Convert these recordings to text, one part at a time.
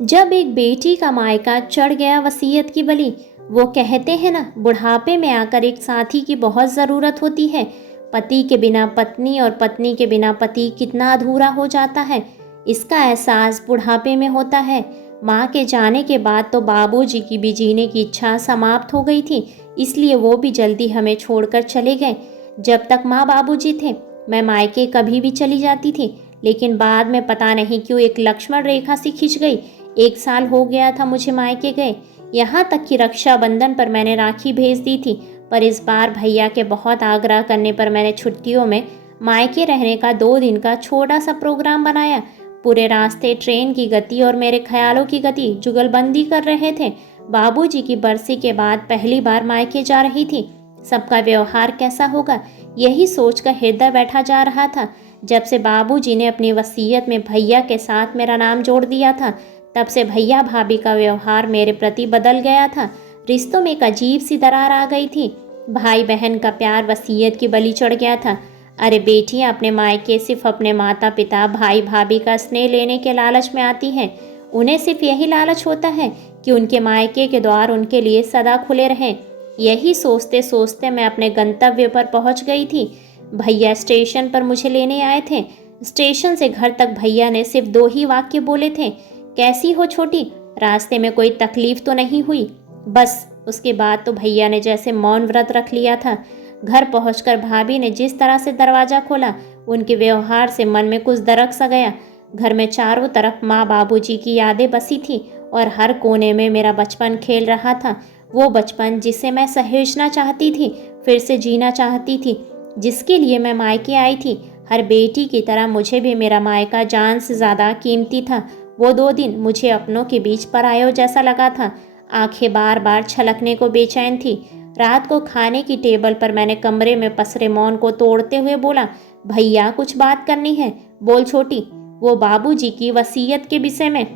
जब एक बेटी का मायका चढ़ गया वसीयत की बलि। वो कहते हैं ना, बुढ़ापे में आकर एक साथी की बहुत ज़रूरत होती है। पति के बिना पत्नी और पत्नी के बिना पति कितना अधूरा हो जाता है, इसका एहसास बुढ़ापे में होता है। माँ के जाने के बाद तो बाबूजी की भी जीने की इच्छा समाप्त हो गई थी, इसलिए वो भी जल्दी हमें छोड़कर चले गए। जब तक माँ बाबूजी थे मैं मायके कभी भी चली जाती थी, लेकिन बाद में पता नहीं क्यों एक लक्ष्मण रेखा सी खिंच गई। 1 साल हो गया था मुझे मायके गए, यहाँ तक कि रक्षाबंधन पर मैंने राखी भेज दी थी, पर इस बार भैया के बहुत आग्रह करने पर मैंने छुट्टियों में मायके रहने का 2 दिन का छोटा सा प्रोग्राम बनाया। पूरे रास्ते ट्रेन की गति और मेरे ख्यालों की गति जुगलबंदी कर रहे थे। बाबूजी की बरसी के बाद पहली बार मायके जा रही थी। सबका व्यवहार कैसा होगा, यही सोचकर हृदय बैठा जा रहा था। जब से बाबूजी ने अपनी वसीयत में भैया के साथ मेरा नाम जोड़ दिया था, तब से भैया भाभी का व्यवहार मेरे प्रति बदल गया था। रिश्तों में एक अजीब सी दरार आ गई थी। भाई बहन का प्यार वसीयत की बलि चढ़ गया था। अरे बेटियां अपने मायके सिर्फ अपने माता पिता भाई भाभी का स्नेह लेने के लालच में आती हैं। उन्हें सिर्फ यही लालच होता है कि उनके मायके के द्वार उनके लिए सदा खुले रहें। यही सोचते सोचते मैं अपने गंतव्य पर पहुंच गई थी। भैया स्टेशन पर मुझे लेने आए थे। स्टेशन से घर तक भैया ने सिर्फ 2 ही वाक्य बोले थे, कैसी हो छोटी, रास्ते में कोई तकलीफ तो नहीं हुई। बस उसके बाद तो भैया ने जैसे मौन व्रत रख लिया था। घर पहुंचकर भाभी ने जिस तरह से दरवाज़ा खोला, उनके व्यवहार से मन में कुछ दरक सा गया। घर में चारों तरफ माँ बाबूजी की यादें बसी थी और हर कोने में मेरा बचपन खेल रहा था। वो बचपन जिसे मैं सहेजना चाहती थी, फिर से जीना चाहती थी, जिसके लिए मैं मायके आई थी। हर बेटी की तरह मुझे भी मेरा मायका जान से ज़्यादा कीमती था। वो 2 दिन मुझे अपनों के बीच परायों जैसा लगा था। आंखें बार बार छलकने को बेचैन थी। रात को खाने की टेबल पर मैंने कमरे में पसरे मौन को तोड़ते हुए बोला, भैया कुछ बात करनी है, बोल छोटी। वो बाबूजी की वसीयत के विषय में।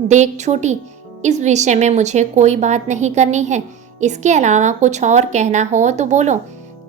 देख छोटी, इस विषय में मुझे कोई बात नहीं करनी है, इसके अलावा कुछ और कहना हो तो बोलो,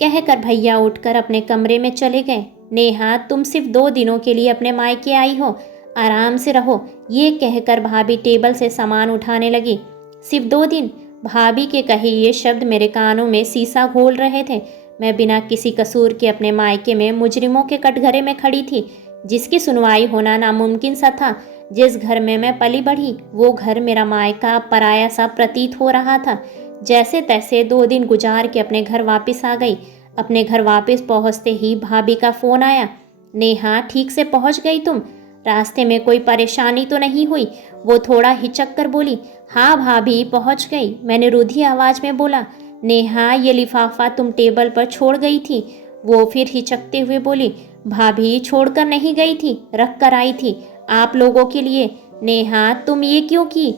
कहकर भैया उठकर अपने कमरे में चले गए। नेहा, तुम सिर्फ 2 दिनों के लिए अपने मायके आई हो, आराम से रहो, ये कहकर भाभी टेबल से सामान उठाने लगी। सिर्फ 2 दिन? भाभी के कहे ये शब्द मेरे कानों में शीशा घोल रहे थे। मैं बिना किसी कसूर के अपने मायके में मुजरिमों के कटघरे में खड़ी थी, जिसकी सुनवाई होना नामुमकिन सा था। जिस घर में मैं पली बढ़ी, वो घर मेरा मायका पराया सा प्रतीत हो रहा था। जैसे तैसे 2 दिन गुजार के अपने घर वापस आ गई। अपने घर वापस पहुंचते ही भाभी का फ़ोन आया, नेहा ठीक से पहुंच गई तुम? रास्ते में कोई परेशानी तो नहीं हुई? वो थोड़ा हिचक कर बोली, हाँ भाभी पहुंच गई। मैंने रुधी आवाज़ में बोला, नेहा ये लिफाफा तुम टेबल पर छोड़ गई थी। वो फिर हिचकते हुए बोली, भाभी छोड़कर नहीं गई थी, रख कर आई थी आप लोगों के लिए। नेहा तुम ये क्यों की?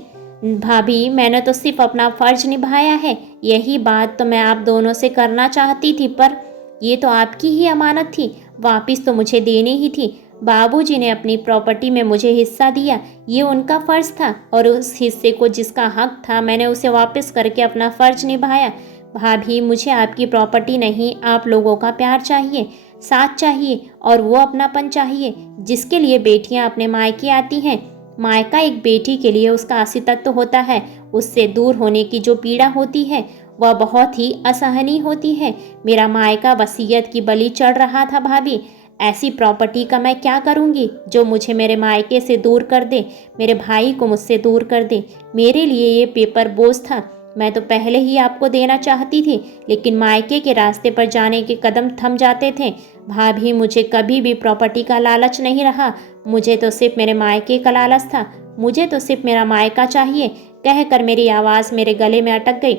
भाभी मैंने तो सिर्फ अपना फर्ज निभाया है, यही बात तो मैं आप दोनों से करना चाहती थी, पर ये तो आपकी ही अमानत थी, वापस तो मुझे देनी ही थी। बाबूजी ने अपनी प्रॉपर्टी में मुझे हिस्सा दिया, ये उनका फ़र्ज़ था, और उस हिस्से को जिसका हक था मैंने उसे वापस करके अपना फ़र्ज निभाया। भाभी मुझे आपकी प्रॉपर्टी नहीं, आप लोगों का प्यार चाहिए, साथ चाहिए, और वो अपनापन चाहिए जिसके लिए बेटियां अपने मायके आती हैं। मायका एक बेटी के लिए उसका अस्तित्व होता है। उससे दूर होने की जो पीड़ा होती है वह बहुत ही असहनीय होती है। मेरा मायका वसीयत की बलि चढ़ रहा था भाभी। ऐसी प्रॉपर्टी का मैं क्या करूंगी जो मुझे मेरे मायके से दूर कर दे, मेरे भाई को मुझसे दूर कर दे। मेरे लिए ये पेपर बोझ था। मैं तो पहले ही आपको देना चाहती थी, लेकिन मायके के रास्ते पर जाने के कदम थम जाते थे। भाभी मुझे कभी भी प्रॉपर्टी का लालच नहीं रहा, मुझे तो सिर्फ मेरे मायके का लालच था। मुझे तो सिर्फ मेरा मायका चाहिए, कहकर मेरी आवाज़ मेरे गले में अटक गई।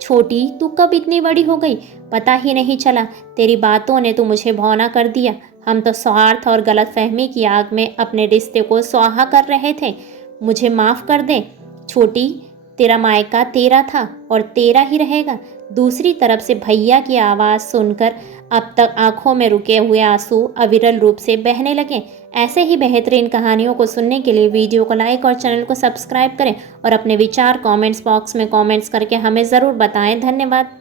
छोटी तू कब इतनी बड़ी हो गई, पता ही नहीं चला। तेरी बातों ने तो मुझे भौना कर दिया। हम तो स्वार्थ और गलतफहमी की आग में अपने रिश्ते को स्वाहा कर रहे थे। मुझे माफ़ कर दे छोटी, तेरा मायका तेरा था और तेरा ही रहेगा। दूसरी तरफ से भैया की आवाज़ सुनकर अब तक आंखों में रुके हुए आंसू अविरल रूप से बहने लगे। ऐसे ही बेहतरीन कहानियों को सुनने के लिए वीडियो को लाइक और चैनल को सब्सक्राइब करें और अपने विचार कमेंट्स बॉक्स में कमेंट्स करके हमें ज़रूर बताएं। धन्यवाद।